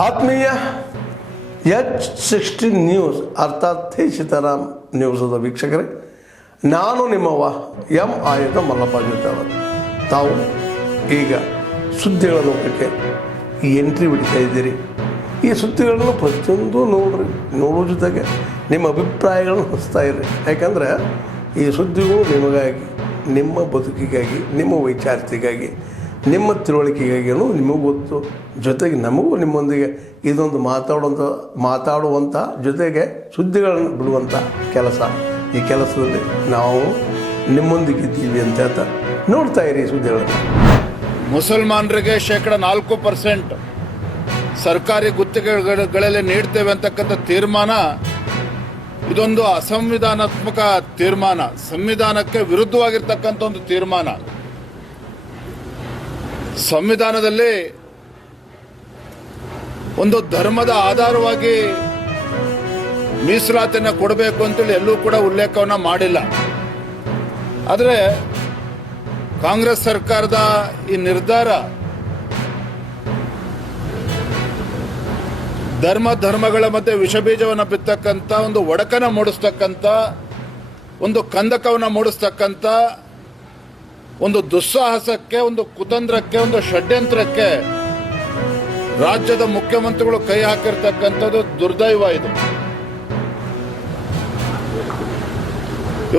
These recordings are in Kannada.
ಆತ್ಮೀಯ H16 ನ್ಯೂಸ್ ಅರ್ಥಾತ್ ಥೇ ಸೀತಾರಾಮ್ ನ್ಯೂಸದ ವೀಕ್ಷಕರೇ, ನಾನು ನಿಮ್ಮವ ಎಂ ಆಯುಧ ಮಲ್ಲಪ್ಪ ಜೊತೆವರು. ತಾವು ಈಗ ಸುದ್ದಿಗಳ ಲೋಕಕ್ಕೆ ಎಂಟ್ರಿ ಬಿಡ್ತಾ ಇದ್ದೀರಿ. ಈ ಸುದ್ದಿಗಳನ್ನು ಪ್ರತಿಯೊಂದು ನೋಡೋ ಜೊತೆಗೆ ನಿಮ್ಮ ಅಭಿಪ್ರಾಯಗಳನ್ನು ಹಂಚ್ತಾ ಇರ್ರಿ. ಯಾಕಂದರೆ ಈ ಸುದ್ದಿಗಳು ನಿಮಗಾಗಿ, ನಿಮ್ಮ ಬದುಕಿಗಾಗಿ, ನಿಮ್ಮ ವೈಚಾರಿಕೆಗಾಗಿ, ನಿಮ್ಮ ತಿಳುವಳಿಕೆಗಾಗಿಯೂ ನಿಮಗೂ ಗೊತ್ತು. ಜೊತೆಗೆ ನಮಗೂ ನಿಮ್ಮೊಂದಿಗೆ ಇದೊಂದು ಮಾತಾಡುವಂಥ ಜೊತೆಗೆ ಸುದ್ದಿಗಳನ್ನು ಬಿಡುವಂಥ ಕೆಲಸ. ಈ ಕೆಲಸದಲ್ಲಿ ನಾವು ನಿಮ್ಮೊಂದಿಗಿದ್ದೀವಿ ಅಂತ ಹೇಳ್ತಾ ನೋಡ್ತಾ ಇರಿ ಸುದ್ದಿಗಳನ್ನು. ಮುಸಲ್ಮಾನರಿಗೆ 4% ಸರ್ಕಾರಿ ಗುತ್ತಿಗೆಗಳಲ್ಲಿ ನೀಡ್ತೇವೆ ಅಂತಕ್ಕಂಥ ತೀರ್ಮಾನ ಇದೊಂದು ಅಸಂವಿಧಾನಾತ್ಮಕ ತೀರ್ಮಾನ, ಸಂವಿಧಾನಕ್ಕೆ ವಿರುದ್ಧವಾಗಿರ್ತಕ್ಕಂಥ ಒಂದು ತೀರ್ಮಾನ. ಸಂವಿಧಾನದಲ್ಲಿ ಒಂದು ಧರ್ಮದ ಆಧಾರವಾಗಿ ಮೀಸಲಾತಿಯನ್ನು ಕೊಡಬೇಕು ಅಂತೇಳಿ ಎಲ್ಲೂ ಕೂಡ ಉಲ್ಲೇಖವನ್ನ ಮಾಡಿಲ್ಲ. ಆದರೆ ಕಾಂಗ್ರೆಸ್ ಸರ್ಕಾರದ ಈ ನಿರ್ಧಾರ ಧರ್ಮಗಳ ಮಧ್ಯೆ ವಿಷಬೀಜವನ್ನು ಬಿತ್ತಕ್ಕಂಥ, ಒಂದು ಒಡಕನ ಮೂಡಿಸ್ತಕ್ಕಂಥ, ಒಂದು ಕಂದಕವನ್ನು ಮೂಡಿಸ್ತಕ್ಕಂಥ, ಒಂದು ದುಸ್ಸಾಹಸಕ್ಕೆ, ಒಂದು ಕುತಂತ್ರಕ್ಕೆ, ಒಂದು ಷಡ್ಯಂತ್ರಕ್ಕೆ ರಾಜ್ಯದ ಮುಖ್ಯಮಂತ್ರಿಗಳು ಕೈ ಹಾಕಿರ್ತಕ್ಕಂಥದ್ದು ದುರ್ದೈವ. ಇದು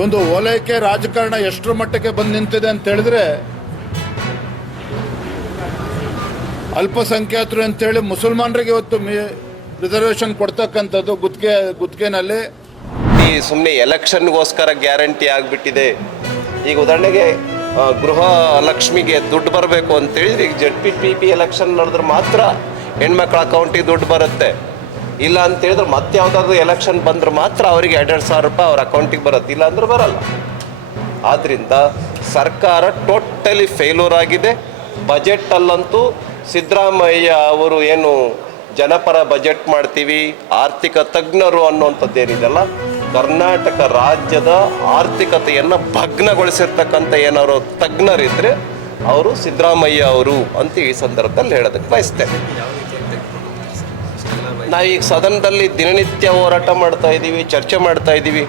ಒಂದು ಓಲೈಕೆ ರಾಜಕಾರಣ ಎಷ್ಟರ ಮಟ್ಟಕ್ಕೆ ಬಂದು ನಿಂತಿದೆ ಅಂತ ಹೇಳಿದ್ರೆ, ಅಲ್ಪಸಂಖ್ಯಾತರು ಅಂತೇಳಿ ಮುಸಲ್ಮಾನರಿಗೆ ಇವತ್ತು ರಿಸರ್ವೇಶನ್ ಕೊಡ್ತಕ್ಕಂಥದ್ದು ಗುತ್ತಿಗೆನಲ್ಲಿ ಸುಮ್ಮನೆ ಎಲೆಕ್ಷನ್ಗೋಸ್ಕರ ಗ್ಯಾರಂಟಿ ಆಗಿಬಿಟ್ಟಿದೆ. ಈಗ ಉದಾಹರಣೆಗೆ ಗೃಹ ಲಕ್ಷ್ಮಿಗೆ ದುಡ್ಡು ಬರಬೇಕು ಅಂತೇಳಿದ್ರೆ ಈಗ ZPPP ಎಲೆಕ್ಷನ್ ನಡೆದ್ರೆ ಮಾತ್ರ ಹೆಣ್ಮಕ್ಳ ಅಕೌಂಟಿಗೆ ದುಡ್ಡು ಬರುತ್ತೆ. ಇಲ್ಲ ಅಂತೇಳಿದ್ರೆ ಮತ್ತೆ ಯಾವುದಾದ್ರೂ ಎಲೆಕ್ಷನ್ ಬಂದ್ರೆ ಮಾತ್ರ ಅವರಿಗೆ 2,000 ರೂಪಾಯಿ ಅವ್ರ ಅಕೌಂಟಿಗೆ ಬರುತ್ತೆ, ಇಲ್ಲ ಅಂದ್ರೆ ಬರಲ್ಲ. ಆದ್ದರಿಂದ ಸರ್ಕಾರ ಟೋಟಲಿ ಫೇಲ್ಯೂರ್ ಆಗಿದೆ. ಬಜೆಟಲ್ಲಂತೂ ಸಿದ್ದರಾಮಯ್ಯ ಅವರು ಏನು ಜನಪರ ಬಜೆಟ್ ಮಾಡ್ತೀವಿ, ಆರ್ಥಿಕ ತಜ್ಞರು ಅನ್ನುವಂಥದ್ದೇನಿದೆಲ್ಲ, ಕರ್ನಾಟಕ ರಾಜ್ಯದ ಆರ್ಥಿಕತೆಯನ್ನು ಭಗ್ನಗೊಳಿಸಿರ್ತಕ್ಕಂಥ ಏನಾದ್ರು ತಜ್ಞರಿದ್ದರೆ ಅವರು ಸಿದ್ದರಾಮಯ್ಯ ಅವರು ಅಂತ ಈ ಸಂದರ್ಭದಲ್ಲಿ ಹೇಳೋದಕ್ಕೆ ಬಯಸ್ತೇನೆ. ನಾವೀಗ ಸದನದಲ್ಲಿ ದಿನನಿತ್ಯ ಹೋರಾಟ ಮಾಡ್ತಾ ಇದ್ದೀವಿ, ಚರ್ಚೆ ಮಾಡ್ತಾ ಇದ್ದೀವಿ.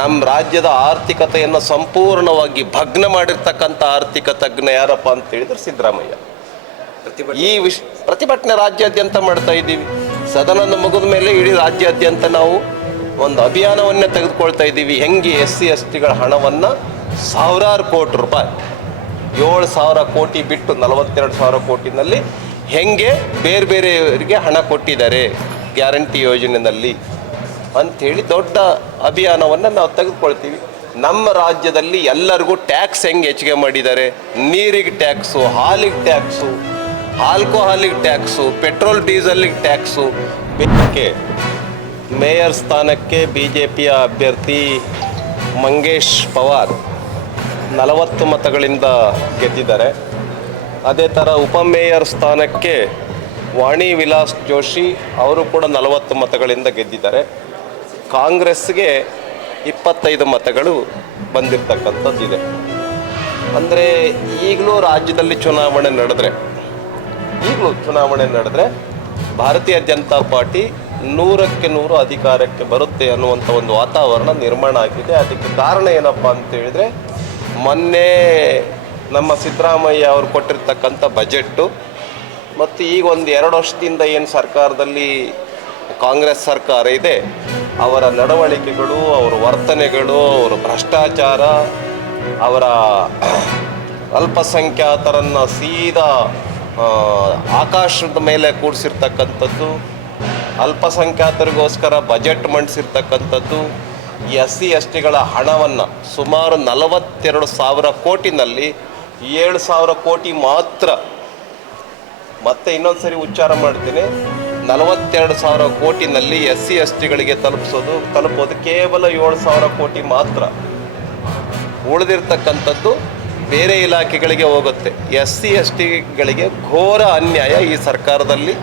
ನಮ್ಮ ರಾಜ್ಯದ ಆರ್ಥಿಕತೆಯನ್ನು ಸಂಪೂರ್ಣವಾಗಿ ಭಗ್ನ ಮಾಡಿರ್ತಕ್ಕಂಥ ಆರ್ಥಿಕ ತಜ್ಞ ಯಾರಪ್ಪ ಅಂತ ಹೇಳಿದ್ರೆ ಸಿದ್ದರಾಮಯ್ಯ. ಈ ಪ್ರತಿಭಟನೆ ರಾಜ್ಯಾದ್ಯಂತ ಮಾಡ್ತಾ ಇದ್ದೀವಿ. ಸದನದ ಮುಗಿದ ಮೇಲೆ ಇಡೀ ರಾಜ್ಯಾದ್ಯಂತ ನಾವು ಒಂದು ಅಭಿಯಾನವನ್ನೇ ತೆಗೆದುಕೊಳ್ತಾ ಇದ್ದೀವಿ. ಹೆಂಗೆ SC/STಗಳ ಹಣವನ್ನು ಸಾವಿರಾರು ಕೋಟಿ ರೂಪಾಯಿ, 7,000 ಕೋಟಿ ಬಿಟ್ಟು 42,000 ಕೋಟಿನಲ್ಲಿ ಹೆಂಗೆ ಬೇರೆಯವರಿಗೆ ಹಣ ಕೊಟ್ಟಿದ್ದಾರೆ ಗ್ಯಾರಂಟಿ ಯೋಜನೆಯಲ್ಲಿ ಅಂಥೇಳಿ ದೊಡ್ಡ ಅಭಿಯಾನವನ್ನು ನಾವು ತೆಗೆದುಕೊಳ್ತೀವಿ. ನಮ್ಮ ರಾಜ್ಯದಲ್ಲಿ ಎಲ್ಲರಿಗೂ ಟ್ಯಾಕ್ಸ್ ಹೆಂಗೆ ಹೆಚ್ಚಿಗೆ ಮಾಡಿದ್ದಾರೆ, ನೀರಿಗೆ ಟ್ಯಾಕ್ಸು, ಹಾಲಿಗೆ ಟ್ಯಾಕ್ಸು, ಆಲ್ಕೋಹಾಲಿಗೆ ಟ್ಯಾಕ್ಸು, ಪೆಟ್ರೋಲ್ ಡೀಸೆಲ್ಗೆ ಟ್ಯಾಕ್ಸು. ಮೇಯರ್ ಸ್ಥಾನಕ್ಕೆ BJPಯ ಅಭ್ಯರ್ಥಿ ಮಂಗೇಶ್ ಪವಾರ್ 40 ಮತಗಳಿಂದ ಗೆದ್ದಿದ್ದಾರೆ. ಅದೇ ಥರ ಉಪಮೇಯರ್ ಸ್ಥಾನಕ್ಕೆ ವಾಣಿ ವಿಲಾಸ್ ಜೋಶಿ ಅವರು ಕೂಡ 40 ಮತಗಳಿಂದ ಗೆದ್ದಿದ್ದಾರೆ. ಕಾಂಗ್ರೆಸ್ಗೆ 25 ಮತಗಳು ಬಂದಿರತಕ್ಕಂಥದ್ದಿದೆ. ಅಂದರೆ ಈಗಲೂ ರಾಜ್ಯದಲ್ಲಿ ಚುನಾವಣೆ ನಡೆದ್ರೆ ಭಾರತೀಯ ಜನತಾ ಪಾರ್ಟಿ 100ಕ್ಕೆ 100 ಅಧಿಕಾರಕ್ಕೆ ಬರುತ್ತೆ ಅನ್ನುವಂಥ ಒಂದು ವಾತಾವರಣ ನಿರ್ಮಾಣ ಆಗಿದೆ. ಅದಕ್ಕೆ ಕಾರಣ ಏನಪ್ಪ ಅಂತ ಹೇಳಿದ್ರೆ, ಮೊನ್ನೆ ನಮ್ಮ ಸಿದ್ದರಾಮಯ್ಯ ಅವರು ಕೊಟ್ಟಿರ್ತಕ್ಕಂಥ ಬಜೆಟ್ಟು ಮತ್ತು ಈಗ ಒಂದು 2 ವರ್ಷದಿಂದ ಏನು ಸರ್ಕಾರದಲ್ಲಿ ಕಾಂಗ್ರೆಸ್ ಸರ್ಕಾರ ಇದೆ, ಅವರ ನಡವಳಿಕೆಗಳು, ಅವರ ವರ್ತನೆಗಳು, ಅವರ ಭ್ರಷ್ಟಾಚಾರ, ಅವರ ಅಲ್ಪಸಂಖ್ಯಾತರನ್ನು ಸೀದಾ ಆಕಾಶದ ಮೇಲೆ ಕೂಡಿಸಿರ್ತಕ್ಕಂಥದ್ದು, ಅಲ್ಪಸಂಖ್ಯಾತರಿಗೋಸ್ಕರ ಬಜೆಟ್ ಮಂಡಿಸಿರ್ತಕ್ಕಂಥದ್ದು, SC/STಗಳ ಹಣವನ್ನು ಸುಮಾರು 42,000 ಕೋಟಿನಲ್ಲಿ 7,000 ಕೋಟಿ ಮಾತ್ರ, ಮತ್ತೆ ಇನ್ನೊಂದು ಸರಿ ಉಚ್ಚಾರ ಮಾಡ್ತೀನಿ, 42,000 ಕೋಟಿನಲ್ಲಿ SC/STಗಳಿಗೆ ತಲುಪೋದು ಕೇವಲ 7,000 ಕೋಟಿ ಮಾತ್ರ. ಉಳಿದಿರ್ತಕ್ಕಂಥದ್ದು ಬೇರೆ ಇಲಾಖೆಗಳಿಗೆ ಹೋಗುತ್ತೆ. SC/STಗಳಿಗೆ ಘೋರ ಅನ್ಯಾಯ ಈ ಸರ್ಕಾರದಲ್ಲಿ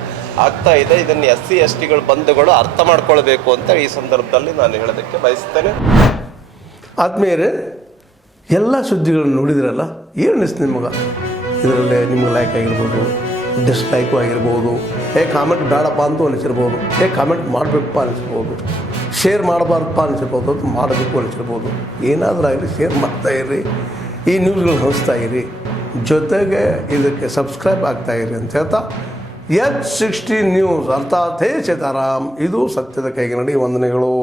ಆಗ್ತಾ ಇದೆ. ಇದನ್ನು SC/STಗಳ ಬಂಧುಗಳು ಅರ್ಥ ಮಾಡ್ಕೊಳ್ಬೇಕು ಅಂತ ಈ ಸಂದರ್ಭದಲ್ಲಿ ನಾನು ಹೇಳೋದಕ್ಕೆ ಬಯಸ್ತೇನೆ. ಆತ್ಮೀಯರೇ, ಎಲ್ಲ ಸುದ್ದಿಗಳನ್ನು ನೋಡಿದ್ರಲ್ಲ, ಏನು ಅನಿಸ್ತು ನಿಮಗೆ? ಇದರಲ್ಲೇ ನಿಮಗೆ ಲೈಕ್ ಆಗಿರ್ಬೋದು, ಡಿಸ್ಲೈಕು ಆಗಿರ್ಬೋದು, ಕಾಮೆಂಟ್ ಬೇಡಪ್ಪ ಅಂತೂ ಅನಿಸಿರ್ಬೋದು, ಕಾಮೆಂಟ್ ಮಾಡಬೇಕಪ್ಪ ಅನಿಸ್ಬೋದು, ಶೇರ್ ಮಾಡಬಾರ್ದಪ್ಪ ಅನಿಸಿರ್ಬೋದು, ಅದು ಮಾಡಬೇಕು ಅನಿಸಿರ್ಬೋದು. ಏನಾದರೂ ಆಗಲಿ ಶೇರ್ ಮಾಡ್ತಾಯಿರಿ, ಈ ನ್ಯೂಸ್ಗಳನ್ನ ಹಂಚ್ತಾ ಇರಿ, ಜೊತೆಗೆ ಇದಕ್ಕೆ ಸಬ್ಸ್ಕ್ರೈಬ್ ಆಗ್ತಾಯಿರಿ ಅಂತ ಹೇಳ್ತಾ H16 ನ್ಯೂಸ್ ಅರ್ಥಾತ್ ಹೇ ಸೀತಾರಾಮ್, ಇದು ಸತ್ಯದ ಕೈಗೆ ನಡಿ. ವಂದನೆಗಳು.